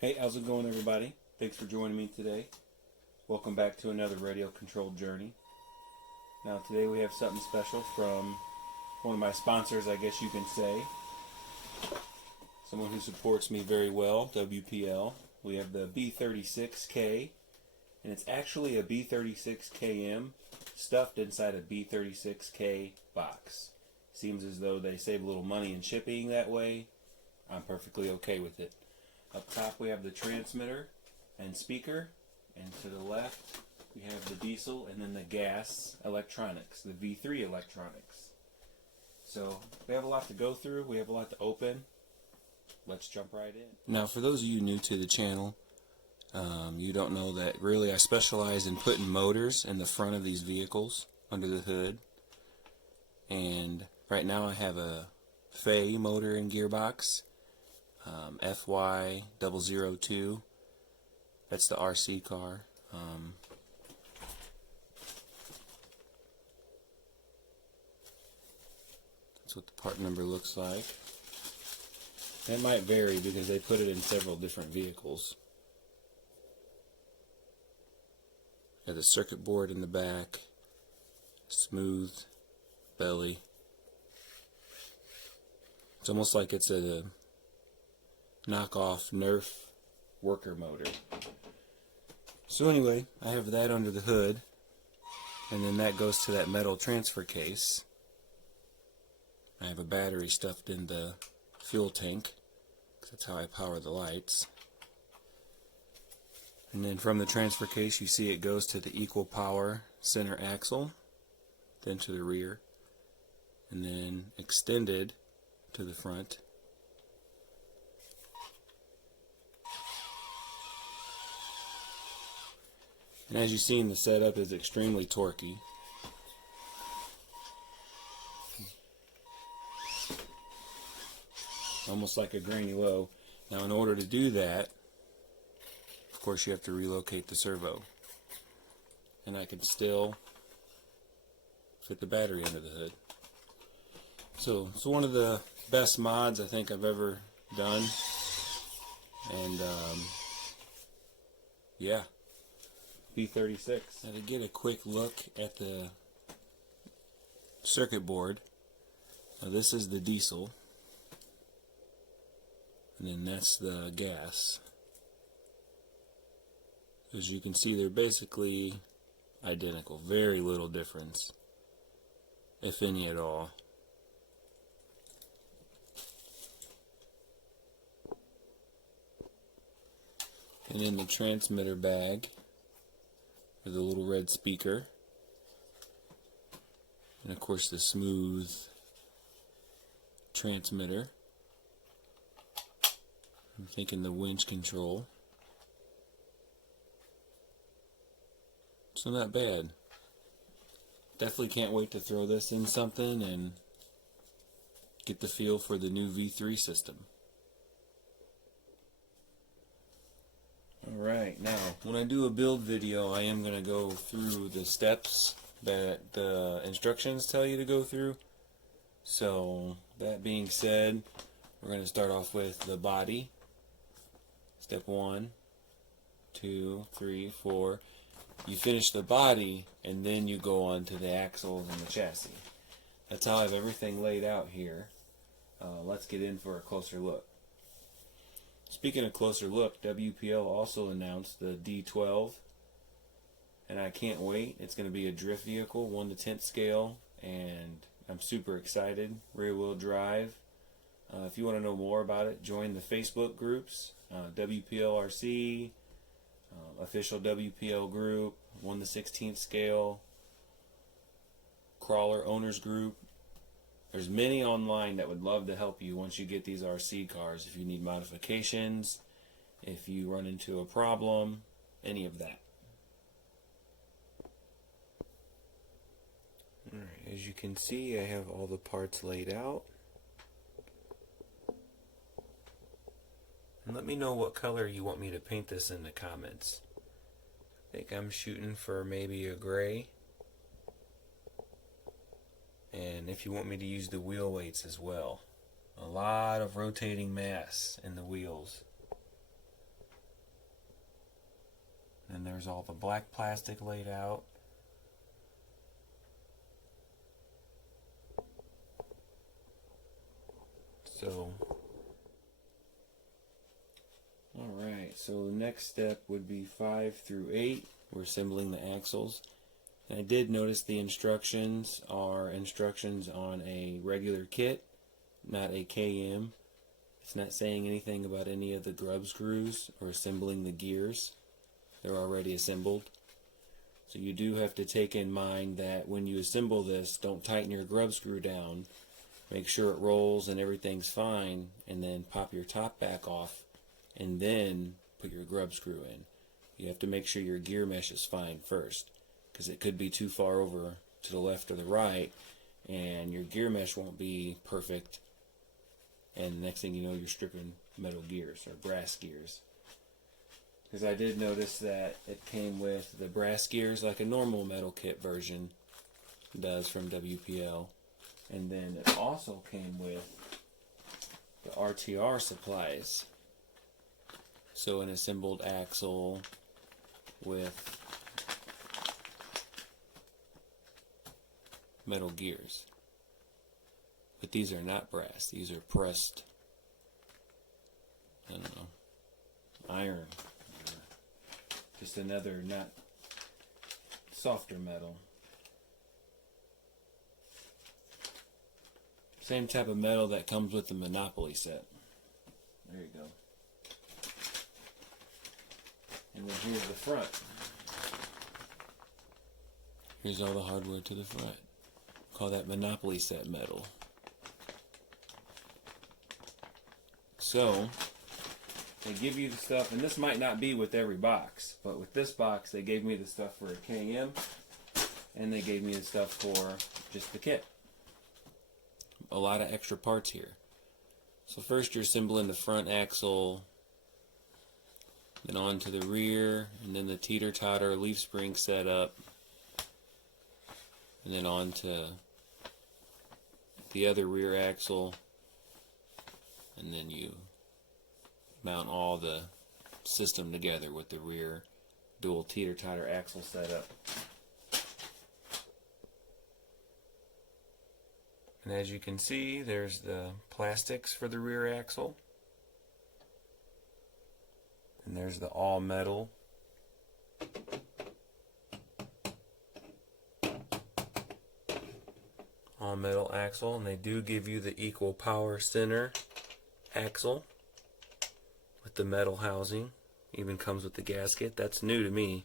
Hey, how's it going, everybody? Thanks for joining me today. Welcome back to another radio-controlled journey. Now, today we have something special from one of my sponsors, I guess you can say. Someone who supports me very well, WPL. We have the B-36K, and it's actually a B-36km stuffed inside a B-36K box. Seems as though they save a little money in shipping that way. I'm perfectly okay with it. Up top we have the transmitter and speaker, and to the left we have the diesel and then the gas electronics, the V3 electronics. So we have a lot to go through, we have a lot to open. Let's jump right in. Now, for those of you new to the channel, you don't know that really I specialize in putting motors in the front of these vehicles under the hood. And right now I have a Fay motor and gearbox. FY002. That's the RC car. That's what the part number looks like. That might vary because they put it in several different vehicles. Got the circuit board in the back, smooth belly. It's almost like it's a knockoff Nerf worker motor. So anyway, I have that under the hood, and then that goes to that metal transfer case. I have a battery stuffed in the fuel tank, because that's how I power the lights. And then from the transfer case you see it goes to the equal power center axle, then to the rear, and then extended to the front. And as you've seen, the setup is extremely torquey. Almost like a granny low. Now, in order to do that, of course you have to relocate the servo. And I can still fit the battery under the hood. So it's one of the best mods I think I've ever done. And yeah. B-36. Now, to get a quick look at the circuit board, now this is the diesel, and then that's the gas. As you can see, they're basically identical, very little difference, if any at all. And in the transmitter bag, the little red speaker, and of course the smooth transmitter. I'm thinking the winch control. So not bad. Definitely can't wait to throw this in something and get the feel for the new V3 system. Alright, now when I do a build video, I am going to go through the steps that the instructions tell you to go through. So that being said, we're going to start off with the body. Step 1, 2, 3, 4. You finish the body and then you go on to the axles and the chassis. That's how I have everything laid out here. Let's get in for a closer look. Speaking of closer look, WPL also announced the D12, and I can't wait. It's going to be a drift vehicle, 1 to 10th scale, and I'm super excited. Rear wheel drive. If you want to know more about it, join the Facebook groups, WPLRC, official WPL group, 1 to 16th scale, crawler owners group. There's many online that would love to help you once you get these RC cars. If you need modifications, if you run into a problem, any of that. Alright, as you can see, I have all the parts laid out. And let me know what color you want me to paint this in the comments. I think I'm shooting for maybe a gray. And if you want me to use the wheel weights as well. A lot of rotating mass in the wheels. and there's all the black plastic laid out. So, alright, so the next step would be 5 through 8. We're assembling the axles. And I did notice the instructions are instructions on a regular kit, not a KM. It's not saying anything about any of the grub screws or assembling the gears. They're already assembled. So you do have to take in mind that when you assemble this, don't tighten your grub screw down. Make sure it rolls and everything's fine, and then pop your top back off and then put your grub screw in. You have to make sure your gear mesh is fine first, because it could be too far over to the left or the right and your gear mesh won't be perfect, and the next thing you know, you're stripping metal gears or brass gears. Because I did notice that it came with the brass gears like a normal metal kit version does from WPL. And then it also came with the RTR supplies. So an assembled axle with metal gears. But these are not brass. These are pressed, I don't know, iron. Just another, not softer metal. Same type of metal that comes with the Monopoly set. There you go. And then here's the front. Here's all the hardware to the front. Call that Monopoly set metal. So, they give you the stuff, and this might not be with every box, but with this box they gave me the stuff for a KM, and they gave me the stuff for just the kit. A lot of extra parts here. So first you're assembling the front axle, then onto the rear, and then the teeter-totter leaf spring setup, and then onto the other rear axle, and then you mount all the system together with the rear dual teeter-totter axle setup. And as you can see, there's the plastics for the rear axle. And there's the all metal. All metal axle, and they do give you the equal power center axle with the metal housing. Even comes with the gasket. That's new to me.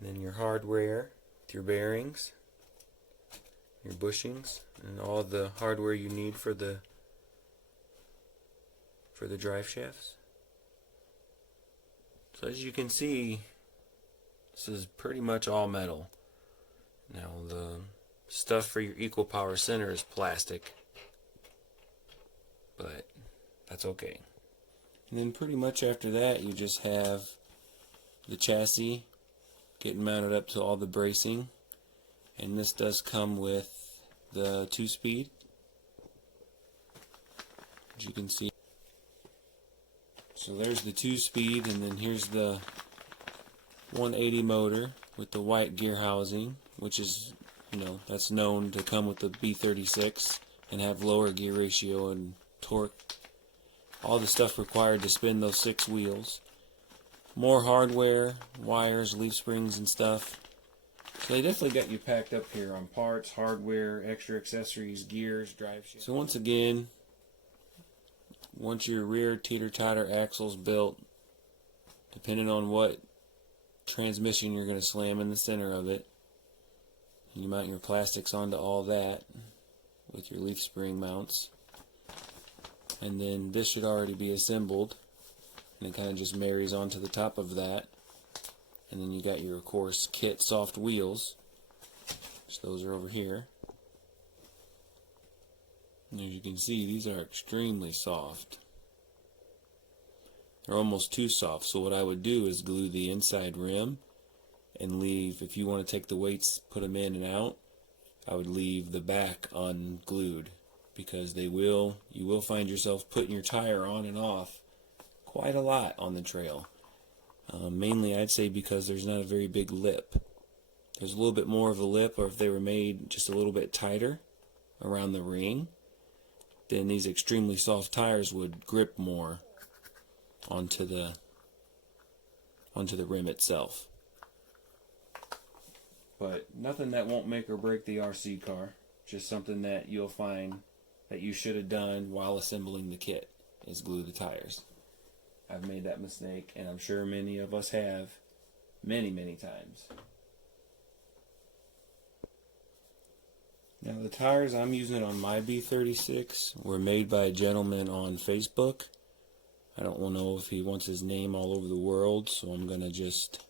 And then your hardware with your bearings, your bushings, and all the hardware you need for the drive shafts. So as you can see, this is pretty much all metal. Now the stuff for your equal power center is plastic, but that's okay. And then pretty much after that you just have the chassis getting mounted up to all the bracing, and this does come with the 2-speed, as you can see. So there's the 2-speed, and then here's the 180 motor with the white gear housing, which is, that's known to come with the B-36 and have lower gear ratio and torque. All the stuff required to spin those 6 wheels. More hardware, wires, leaf springs and stuff. So they definitely got you packed up here on parts, hardware, extra accessories, gears, drive shafts. So once again, once your rear teeter-totter axle's built, depending on what transmission you're going to slam in the center of it, you mount your plastics onto all that with your leaf spring mounts. And then this should already be assembled, and it kind of just marries onto the top of that. And then you got your, of course, kit soft wheels, which those are over here. And as you can see, these are extremely soft. They're almost too soft, so what I would do is glue the inside rim and leave, if you want to take the weights, put them in and out, I would leave the back unglued, because you will find yourself putting your tire on and off quite a lot on the trail. Mainly I'd say because there's not a very big lip. There's a little bit more of a lip, or if they were made just a little bit tighter around the ring, then these extremely soft tires would grip more onto the rim itself. But nothing that won't make or break the RC car. Just something that you'll find that you should have done while assembling the kit is glue the tires. I've made that mistake, and I'm sure many of us have many times. Now the tires I'm using on my B-36 were made by a gentleman on Facebook. I don't know if he wants his name all over the world, so I'm going to just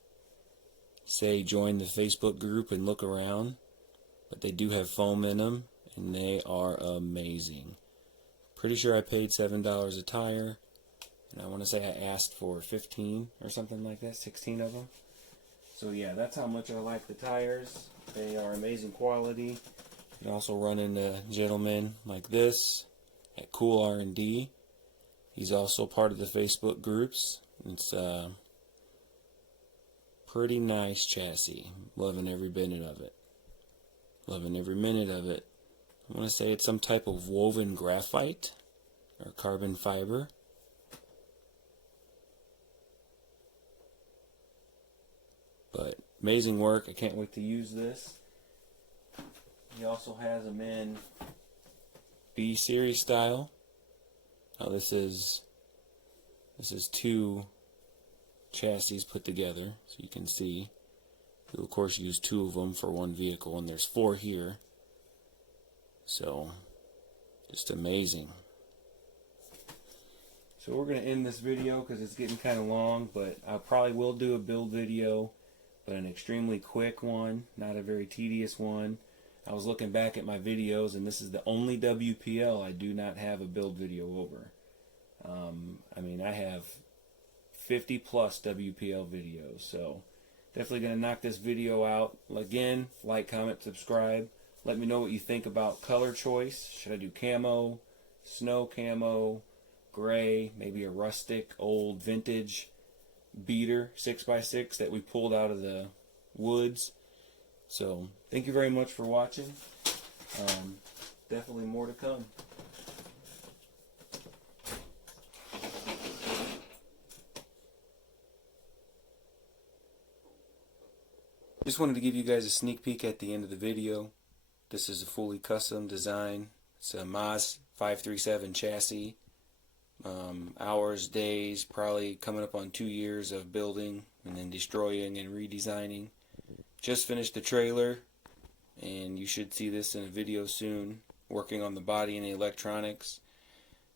say join the Facebook group and look around. But they do have foam in them, and they are amazing. Pretty sure I paid $7 a tire, and I want to say I asked for 15 or something like that, 16 of them. So yeah, that's how much I like the tires. They are amazing quality. You can also run into gentlemen like this at Cool R&D. He's also part of the Facebook groups. It's a pretty nice chassis. Loving every minute of it. Loving every minute of it. I want to say it's some type of woven graphite or carbon fiber. But amazing work. I can't wait to use this. He also has them in B-series style. Now this is two chassis put together, so you can see. You'll of course use two of them for one vehicle, and there's four here. So just amazing. So we're going to end this video because it's getting kind of long, but I probably will do a build video, but an extremely quick one, not a very tedious one. I was looking back at my videos, and this is the only WPL I do not have a build video over. I mean, I have 50 plus WPL videos, so definitely going to knock this video out. Again, like, comment, subscribe. Let me know what you think about color choice. Should I do camo, snow camo, gray, maybe a rustic, old, vintage beater 6x6 that we pulled out of the woods? So, thank you very much for watching. Definitely more to come. Just wanted to give you guys a sneak peek at the end of the video. This is a fully custom design. It's a Maz 537 chassis. Hours, days, probably coming up on 2 years of building and then destroying and redesigning. Just finished the trailer, and you should see this in a video soon, working on the body and the electronics.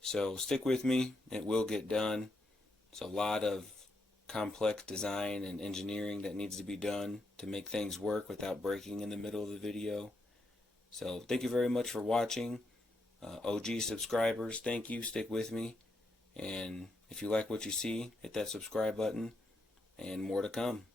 So stick with me, it will get done. It's a lot of complex design and engineering that needs to be done to make things work without breaking in the middle of the video. So thank you very much for watching. OG subscribers, thank you, stick with me. And if you like what you see, hit that subscribe button, and more to come.